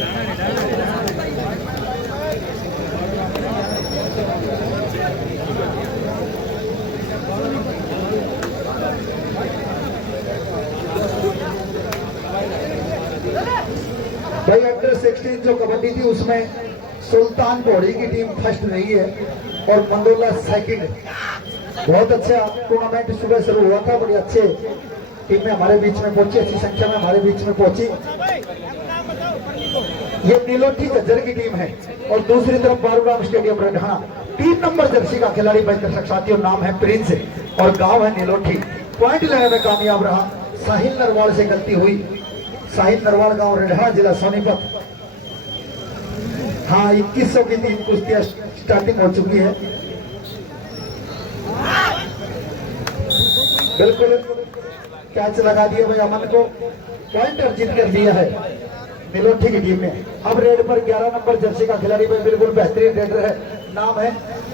भाई अंडर 16 जो कबड्डी थी उसमें सुल्तान पौड़ी की टीम फर्स्ट रही है और मंडोला सेकंड। बहुत अच्छा टूर्नामेंट सुबह शुरू हुआ था, बड़ी अच्छे टीमें हमारे बीच में पहुंची, अच्छी संख्या में हमारे बीच में पहुंची। ये नीलोठी झज्जर की टीम है और दूसरी तरफ बारूराम स्टेडियम रढाना। 3 नंबर जर्सी का खिलाड़ी भाई दर्शक साथियों नाम है प्रिंस और गांव है नीलोठी। पॉइंट लेने में कामयाब रहा। साहिल नरवाल से गलती हुई। साहिल नरवाल गांव रढाना जिला सोनीपत। हाँ 2100 की 3 कुश्तियां स्टार्टिंग हो चुकी है। बिल्कुल कैच लगा दिया भाई अमन को, पॉइंट अर्जित कर दिया है नीलोठी की टीम ने। अब रेड पर 11 नंबर जर्सी का खिलाड़ी भाई बिल्कुल बेहतरीन रेडर है, नाम है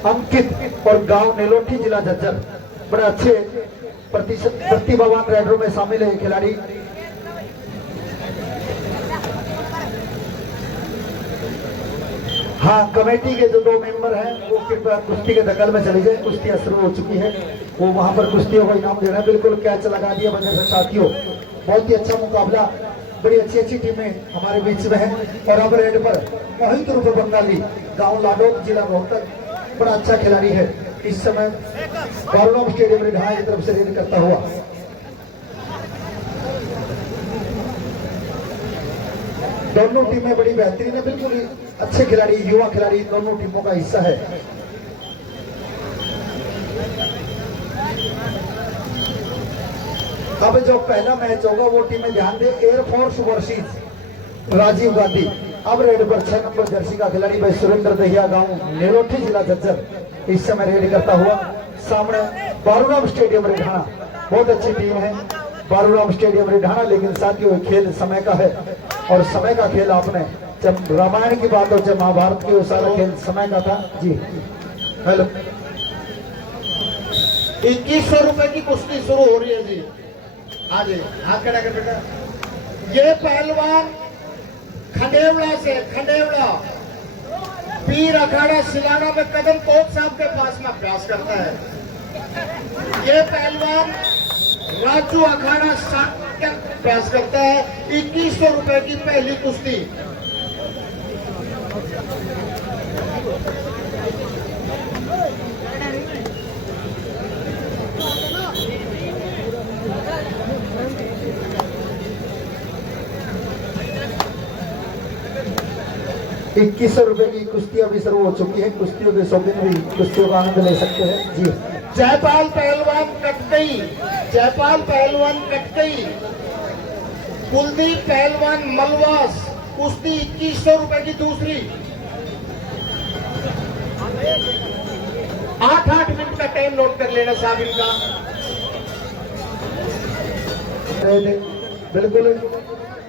अंकित और गांव नीलोठी जिला झज्जर। बड़े अच्छे प्रतिभावान रेडरों में शामिल है खिलाड़ी। हाँ कमेटी के जो 2 मेंबर हैं वो कृपया कुश्ती के दखल में चले गए। कुश्तियां शुरू हो चुकी है, वो वहां पर कुश्तियों को इनाम दे रहे हैं। बिल्कुल कैच लगा दिया बंदे साथियों, बहुत ही अच्छा मुकाबला, बड़ी अच्छी अच्छी टीमें हमारे बीच में है। और अब रेड पर मोहित रूप बंगाली गांव लाडोक जिला रोहतक, बड़ा अच्छा खिलाड़ी है। इस समय बारूराम स्टेडियम रढाना की तरफ से रेड करता हुआ। दोनों टीमें बड़ी बेहतरीन है, बिल्कुल अच्छे खिलाड़ी, युवा खिलाड़ी दोनों टीमों का हिस्सा है। अब जो पहला मैच होगा वो टीमें ध्यान दे, एयरफोर्स वर्सेस राजीव गांधी। अब रेड पर 6 नंबर जर्सी का खिलाड़ी भाई सुरेंद्र दहिया गांव नीलोठी जिला झज्जर इस समय रेड करता हुआ। सामने बारूराम स्टेडियम रढाना, बहुत अच्छी टीम है बारूराम स्टेडियम रढाना। लेकिन साथियों खेल समय का है और समय का खेल आपने जब रामायण की बात हो, जब महाभारत की, वो सारा खेल समय का था जी। हेलो 2100 रुपए की कुश्ती शुरू हो रही है जी। आज हाथ खड़ा कर बेटा। ये पहलवान खंडेवड़ा से, खंडेवड़ा पीर अखाड़ा सिलाना में कदम कोच साहब के पास में अभ्यास करता है। ये पहलवान राजू अखाड़ा का अभ्यास करता है। 2100 रुपए की पहली कुश्ती। ₹2100 की कुश्ती अभी शुरू हो चुकी है। कुश्तियों के शौकीन भी कुश्तियों का आनंद ले सकते हैं जी। जयपाल पहलवान कटकई, जयपाल पहलवान कटकई, कुलदीप पहलवान मलवास, कुश्ती 2100 रुपए की दूसरी। 8-8 मिनट का टाइम नोट कर लेना साहब इनका। बिल्कुल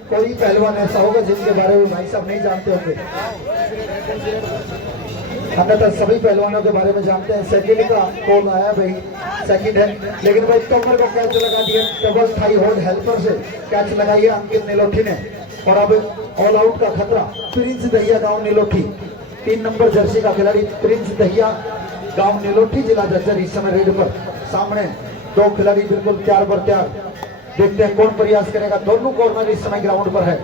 कोई पहलवान ऐसा होगा जिनके बारे में भाई साहब नहीं जानते होंगे, अन्यथा सभी पहलवानों के बारे में जानते हैं। सेकंड का कॉल आया भाई, सेकंड है, लेकिन भाई कमर को कैच लगा दिया, डबल थाई होल्ड हेल्पर से कैच लगाई है अंकित नीलोठी ने। और अब ऑल आउट का खतरा। प्रिंस दहिया गांव नीलोठी, 3 नंबर जर्सी का खिलाड़ी प्रिंस दहिया गांव नीलोठी जिला झज्जर इस समय रेड पर। सामने 2 खिलाड़ी बिल्कुल तैयार बर तैयार, देखते हैं कौन प्रयास करेगा। दोनों कॉर्नर इस समय ग्राउंड पर है,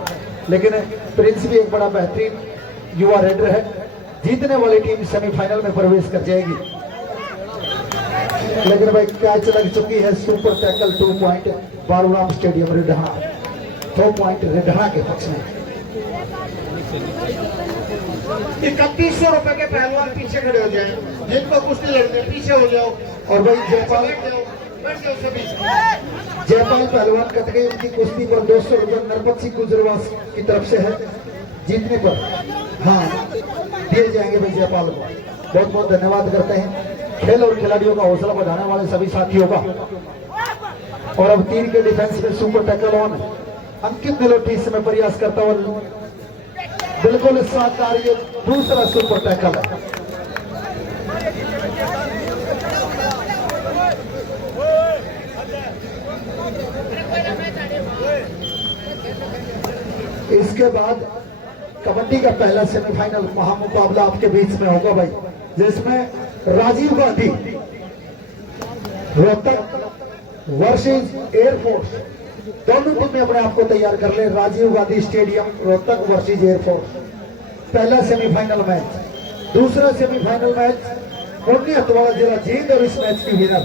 लेकिन प्रिंस भी एक बड़ा बेहतरीन युवा रेडर है। जीतने वाली टीम सेमीफाइनल में प्रवेश कर जाएगी। लेकिन भाई कैच लग चुकी है, super tackle 2 point Baruram stadium Radhana, 2 point Radhana के पक्ष में। 3100 रुपए के पहलवान पीछे खड़े हो जाए, जिनको कुश्ती लड़ने पीछे हो जाओ। और भाई जयपाल सभी जयपाल पहलवान कटके, उनकी कुश्ती पर 200 रुपए नरपत सिंह गुजरवास की तरफ से है। जीतने पर हाँ दिए जाएंगे भाई जयपाल को। बहुत बहुत धन्यवाद करते हैं खेल और खिलाड़ियों का हौसला बढ़ाने वाले सभी साथियों का। और अब तीर के डिफेंस में सुपर टैकल ऑन अंकित नीलोठी इस समय प्रयास करता हुआ, बिल्कुल साकार, ये दूसरा सुपर टैकल है। इसके बाद कबड्डी का पहला सेमीफाइनल महामुकाबला आपके बीच में होगा भाई, जिसमें राजीव गांधी रोहतक वर्सेज एयरफोर्स, दोनों टीमें अपने आप को तैयार कर ले। Rajiv Gandhi stadium Rohtak versus air force, पहला सेमीफाइनल मैच। दूसरा सेमीफाइनल मैच मुन्नी हथवाड़ा जिला जींद और इस मैच की winner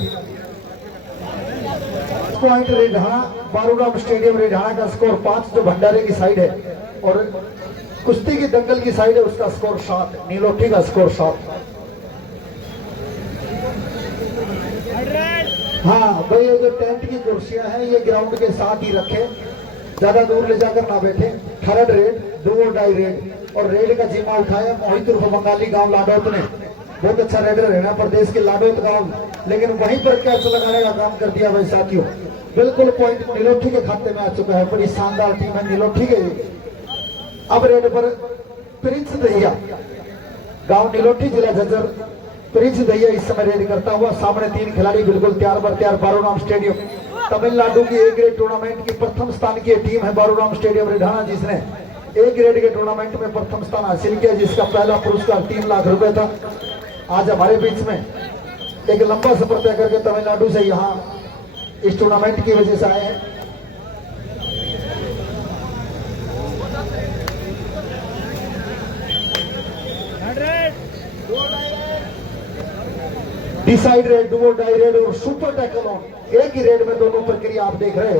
point Redhana Baruram stadium Redhana का स्कोर 5 जो भंडारे की साइड है, और कुश्ती की दंगल की साइड है उसका स्कोर 7, नीलोठी का स्कोर 7। हाँ भाई, ये जो टेंट की कुर्सियां हैं ये ग्राउंड के साथ ही रखें, ज्यादा दूर ले जाकर ना बैठे। थर्ड रेड, डू और डाई रेड, और रेड का जिम्मा उठाया मोहित उर्फ बंगाली गांव लाडौत ने। बहुत अच्छा रेडर है ना प्रदेश के लाडौत गांव, लेकिन वहीं पर कैच लगाने का काम कर दिया भाई साथियों। बिल्कुल पॉइंट नीलोठी के खाते में आ चुका है, बड़ी शानदार टीम है नीलोठी के। अब रेड पर प्रिंस दहिया, गांव नीलोठी जिला झज्जर, प्रिंस दहिया इस समय रेड करता हुआ। सामने 3 खिलाड़ी बिल्कुल तैयार बर तैयार। बारूराम स्टेडियम तमिलनाडु की ए ग्रेड टूर्नामेंट की प्रथम स्थान की टीम है बारूराम स्टेडियम रेढाणा, जिसने ए ग्रेड के टूर्नामेंट में प्रथम स्थान हासिल किया, जिसका पहला पुरस्कार 3 लाख रुपए था। आज हमारे बीच में एक लंबा सफर तय करके तमिलनाडु से यहाँ इस टूर्नामेंट की वजह से आए हैं। डिसाइड रेड, डू और डाई रेड और सुपर टैकल ऑन, एक ही रेड में दोनों प्रक्रिया आप देख रहे हैं।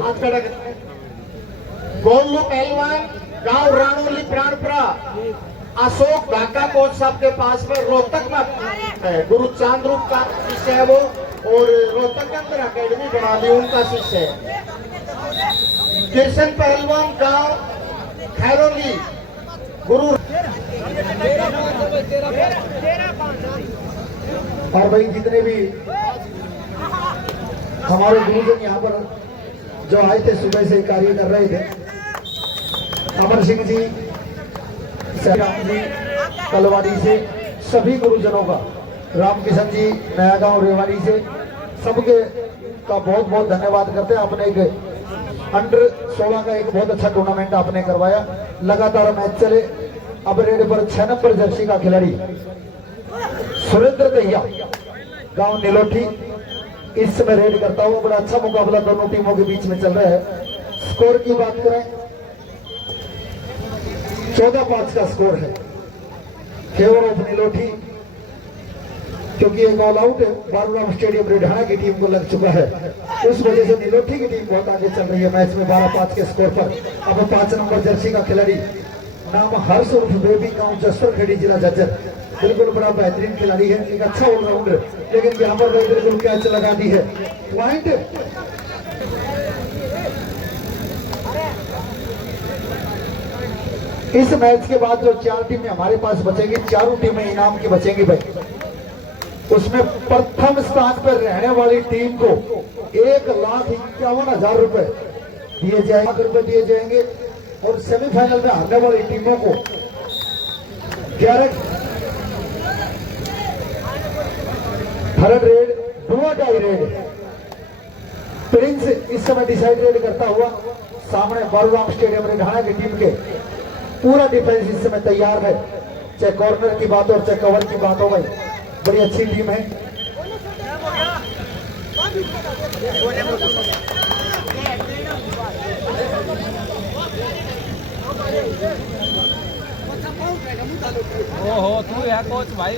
गोल्लू पहलवान गांव राणोली प्राणपुरा अशोक ढाका कोच साहब के पास में रोहतक में है, गुरु चांद्रूप का शिष्य है वो, और रोहतक के अंदर अकेडमी बना दी, उनका शिष्य है। किशन पहलवान गांव खैरोली गुरु। और भाई जितने भी हमारे गुरुजन यहाँ पर जो आए थे सुबह से कार्य कर रहे थे, अमर सिंह जी, राम जी कलवाड़ी से, सभी गुरुजनों का, रामकिशन जी नया गांव रेवाड़ी से, सबके का बहुत बहुत धन्यवाद करते हैं। आपने एक अंडर 16 का एक बहुत अच्छा टूर्नामेंट आपने करवाया, लगातार मैच चले। अब रेड पर 6 नंबर जर्सी का खिलाड़ी सुरेंद्र दहिया गांव नीलोठी इस समय रेड करता हुआ। बड़ा अच्छा मुकाबला दोनों टीमों के बीच में चल रहा है। स्कोर की बात करें 14-5 का स्कोर है फेवर ऑफ नीलोठी, क्योंकि एक ऑल आउट बारूराम स्टेडियम रेढाणा की टीम को लग चुका है, उस वजह से नीलोठी की टीम बहुत आगे चल रही है मैच में 12-5 के स्कोर पर। अब 5 नंबर जर्सी का खिलाड़ी नाम हर्ष उर्फ बेबी गांव जसपुर खेड़ी जिला झज्जर, बिल्कुल बड़ा बेहतरीन खिलाड़ी है, एक अच्छा ऑलराउंडर, लेकिन यहाँ पर बिल्कुल कैच लगा दी है। पॉइंट इस मैच के बाद जो 4 टीमें हमारे पास बचेंगी, चारों टीमें इनाम की बचेंगी भाई। उसमें प्रथम स्थान पर रहने वाली टीम को 1,51,000 रुपए दिए जाएंगे, और सेमीफाइनल में हारने वाली टीमों को 11 third raid, do die raid. Prince इस समय डिसाइड रेड करता हुआ। सामने बारूराम स्टेडियम रेढाणा की टीम के पूरा डिफेंस इस समय तैयार है, चाहे कॉर्नर की बात हो चाहे कवर की बात हो भाई, बड़ी अच्छी टीम है। ओहो तू है कोच भाई,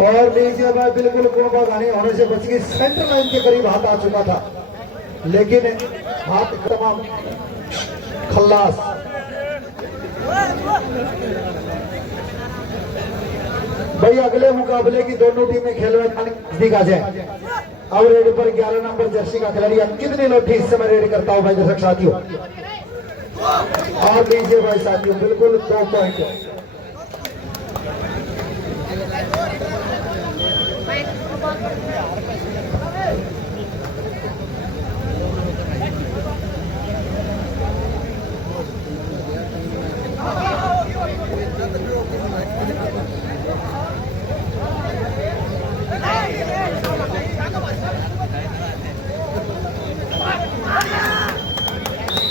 और लीजिए भाई, बिल्कुल कुर्बानी होने से बच गई, सेंटर लाइन के करीब हाथ आ चुका था, लेकिन हाथ तमाम खल्लास। भाई अगले मुकाबले की दोनों टीमें खेल में आ जाए। अब रेड पर 11 नंबर जर्सी का खिलाड़ी अंकित नीलोठी इस समय रेड करता हूं भाई दर्शक साथियों। और लीजिए भाई साथियों, बिल्कुल 2 point.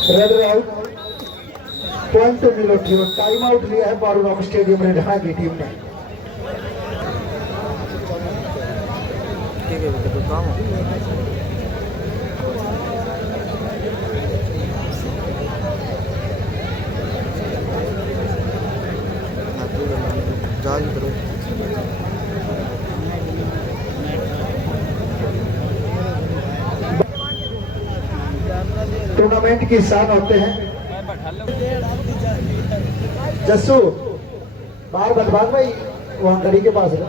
Raid out. Point to Nilothi और टाइम आउट लिया है बारूराम स्टेडियम रेढाना की टीम ने। टूर्नामेंट की शान होते हैं। जस्सू बाहर बदभाग भाई वहां गड़ी के पास है।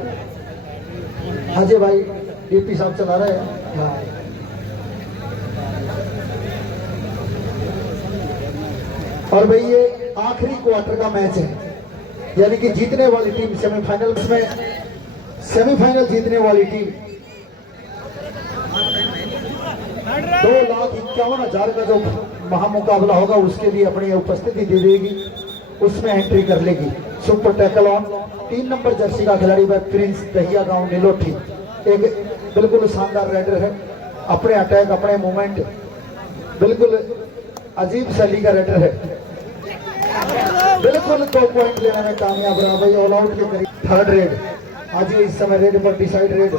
हाँ जी भाई डीपी साहब चला रहे हैं। हाँ और भाई ये आखिरी क्वार्टर का मैच है, यानी कि जीतने वाली टीम सेमीफाइनल में, सेमीफाइनल जीतने वाली टीम 2,51,000 का जो महामुकाबला होगा उसके लिए अपनी उपस्थिति दे देगी, उसमें एंट्री कर लेगी। Super tackle on 3 number Jersey का खिलाड़ी वह प्रिंस दहिया गांव नीलोठी, एक बिल्कुल शानदार राइडर है। अपने अटैक अपने मूवमेंट बिल्कुल अजीब शैली का राइडर है। बिल्कुल 2 पॉइंट लेने में कामयाब रहा भाई। ऑल आउट के करीब थर्ड रेड आज इस समय रेड पर डिसाइड रेड।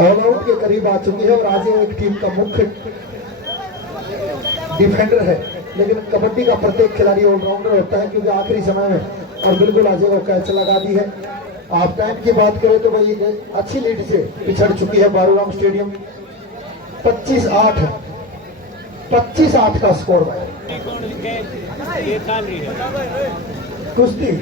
ऑल आउट के करीब आ चुकी है और आज एक टीम का मुख्य डिफेंडर है, लेकिन कबड्डी का प्रत्येक खिलाड़ी ऑलराउंडर होता है क्योंकि आखिरी समय में और बिल्कुल आज वो कैच लगा दी है। आप टाइम की बात करें तो भाई अच्छी लीड से पिछड़ चुकी है बारूराम स्टेडियम। 25-8 का स्कोर भाई। कुश्ती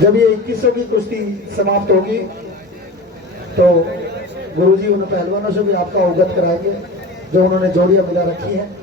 जब ये 2100 की कुश्ती समाप्त होगी तो गुरुजी उन पहलवानों से भी आपका अवगत कराएंगे जो उन्होंने जोड़ियां मिला रखी हैं।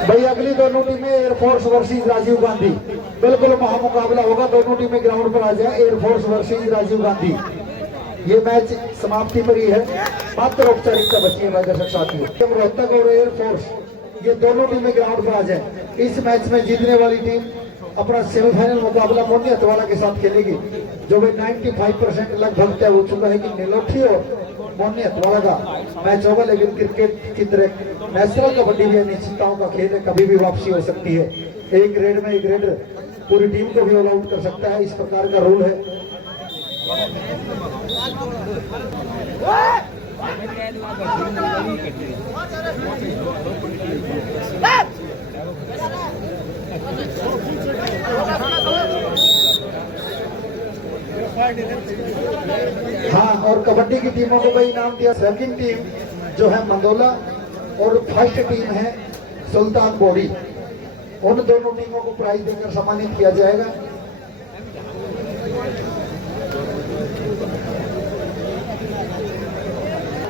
भाई अगली दोनों टीमें एयरफोर्स वर्सेस राजीव गांधी, बिल्कुल महामुकाबला होगा। दोनों टीमें ग्राउंड पर आ जाए। एयरफोर्स वर्सेस राजीव गांधी, ये मैच समाप्ति पर ही है, मात्र औपचारिकता बची है। दर्शक साथियों, रोहतक और एयरफोर्स ये दोनों टीमें ग्राउंड पर आ जाए। इस मैच में जीतने वाली टीम अपना सेमीफाइनल मुकाबला मोनी हथवाड़ा के साथ खेलेगी, जो भाई 95% लगभग तय हो चुका है कि नीलोठी और मोनी हथवाड़ा का मैच होगा। लेकिन क्रिकेट की तरह नेशनल कबड्डी भी अनिश्चितताओं का खेल है, कभी भी वापसी हो सकती है। एक रेड में एक रेड पूरी टीम को भी ऑल आउट कर सकता है, इस प्रकार का रूल है। हाँ, और कबड्डी की टीमों को भाई इनाम दिया। सेकंड टीम जो है मंदोला और फर्स्ट टीम है सुल्तान बोड़ी, उन दोनों टीमों को प्राइज देकर सम्मानित किया जाएगा।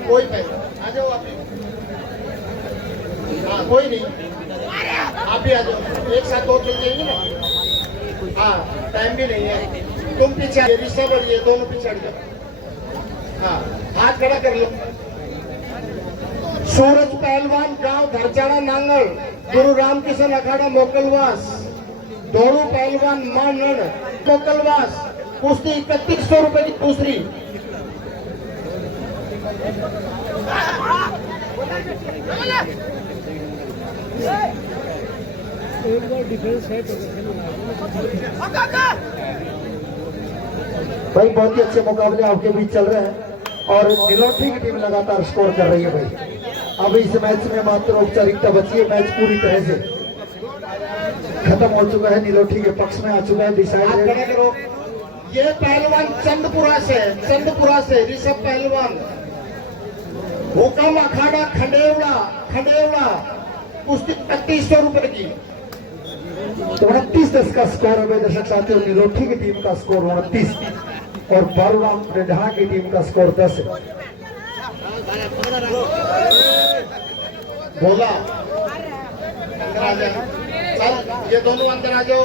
कोई पैसा आ जाओ आप। हाँ कोई नहीं, आप भी आ जाओ, एक साथ 2 चल जाएंगे ना। हाँ टाइम भी नहीं है, तुम पीछे ऋषभ और ये दोनों पीछे जाओ। हाँ हाथ खड़ा कर लो। सूरज पहलवान गांव धरचाड़ा नांगल गुरु रामकिशन अखाड़ा मोकलवास, दोनों पहलवान मानन मोकलवास, कुश्ती 3100 रुपए की दूसरी। एक बार डिफेंस है तो भाई बहुत ही अच्छे मुकाबले आपके बीच चल रहे हैं और नीलोठी की टीम लगातार स्कोर कर रही है भाई। अब इस मैच में मात्र औपचारिकता बची है, मैच पूरी तरह से खत्म हो चुका है, नीलोठी के पक्ष में आ चुका है। डिसाइड ये पहलवान चंदपुरा से ऋषभ पहलवान हुकम अखाड़ा खंडेवड़ा खंडेवड़ा कुश्ती 3500 रुपए की। तो 29-10 का स्कोर है मेरे दर्शक साथियों। निलोठी की टीम का स्कोर 29 और बारूराम रेढा की टीम का स्कोर 10 है। बोला अंदर आ जाओ, चल ये दोनों अंदर आ जाओ।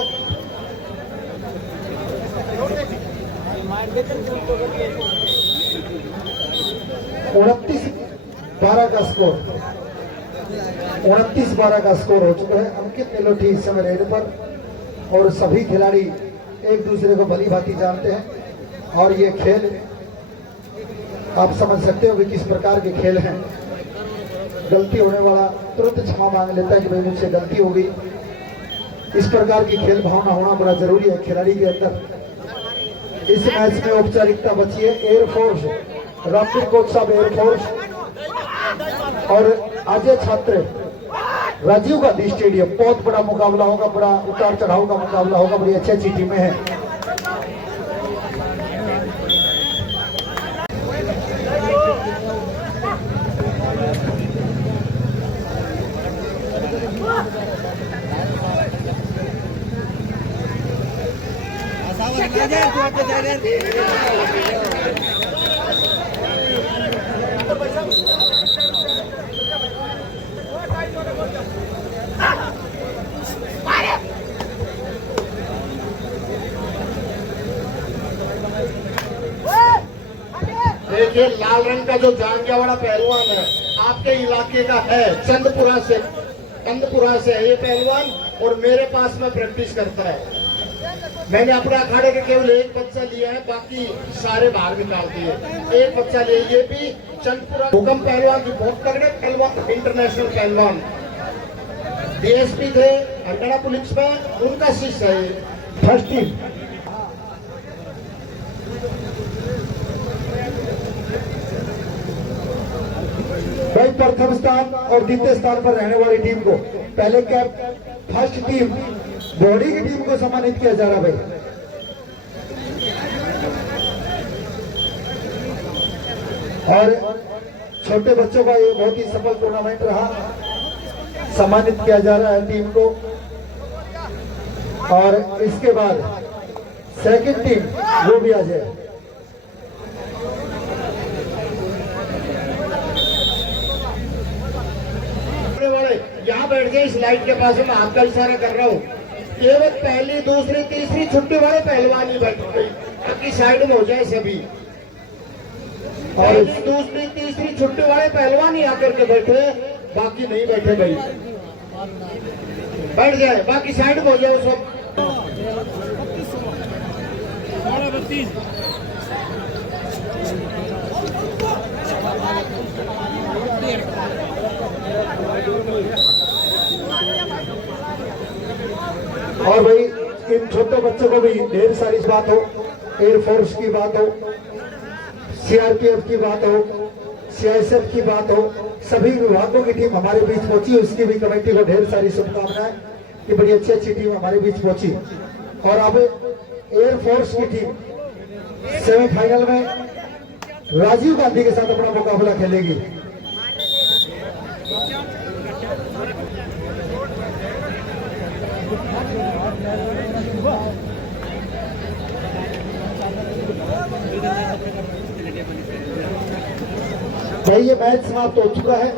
उनतीस 12 का स्कोर 29-12 का स्कोर हो चुका है। अंकित निलोठी इस समय रेड पर और सभी खिलाड़ी एक दूसरे को भली भांति जानते हैं और ये खेल आप समझ सकते हो कि किस प्रकार के खेल हैं। गलती होने वाला तुरंत क्षमा मांग लेता है कि भाई मुझसे गलती हो गई। इस प्रकार की खेल भावना होना बड़ा जरूरी है खिलाड़ी के अंदर। इस मैच में औपचारिकता बची है। एयरफोर्स रामवीर कोच साहब एयरफोर्स और अजय छात्र राजीव गांधी स्टेडियम। बहुत बड़ा मुकाबला होगा, बड़ा उतार चढ़ाव का मुकाबला होगा। बड़ी अच्छी अच्छी टीमें हैं। देखिए लाल रंग का जो जांघिया वाला पहलवान है आपके इलाके का है, चंदपुरा से है ये पहलवान और मेरे पास में प्रैक्टिस करता है। मैंने अपने अखाड़े के केवल एक बच्चा लिया है, बाकी सारे बाहर निकाल दिए। एक बच्चा लिया, ये भी चंदपुरा हुकम पहलवान की बहुत तगड़े पहलवान, इंटरनेशनल पहलवान डीएसपी थे हरियाणा पुलिस में, उनका शिष्य है ये। फर्स्ट टीम भाई प्रथम स्थान और द्वितीय स्थान पर रहने वाली टीम को पहले कैप फर्स्ट टीम बॉडी की टीम को सम्मानित किया जा रहा भाई। और छोटे बच्चों का ये बहुत ही सफल टूर्नामेंट रहा। सम्मानित किया जा रहा है टीम को। और इसके बाद सेकंड टीम वो भी आ जाए। वाले यहाँ बैठ गए इस लाइट के पास, मैं आपका इशारा कर रहा हूँ। केवल पहली दूसरी तीसरी छुट्टी वाले पहलवान ही बैठ गई, ताकि साइड में हो जाए सभी। पहली दूसरी तीसरी छुट्टी वाले पहलवान ही आकर के बैठे, बाकी नहीं बैठे भाई। बैठ जाए, बाकी साइड में हो जाओ सब। और भाई इन छोटे बच्चों को भी ढेर सारी बात हो, एयरफोर्स की बात हो, सीआरपीएफ की बात हो, सीआईएसएफ की बात हो, सभी विभागों की टीम हमारे बीच पहुंची। उसकी भी कमेटी को ढेर सारी शुभकामनाएं कि बड़ी अच्छी अच्छी टीम हमारे बीच पहुंची। और अब एयरफोर्स की टीम सेमीफाइनल में राजीव गांधी के साथ अपना मुकाबला खेलेगी। भाई ये मैच समाप्त हो चुका है।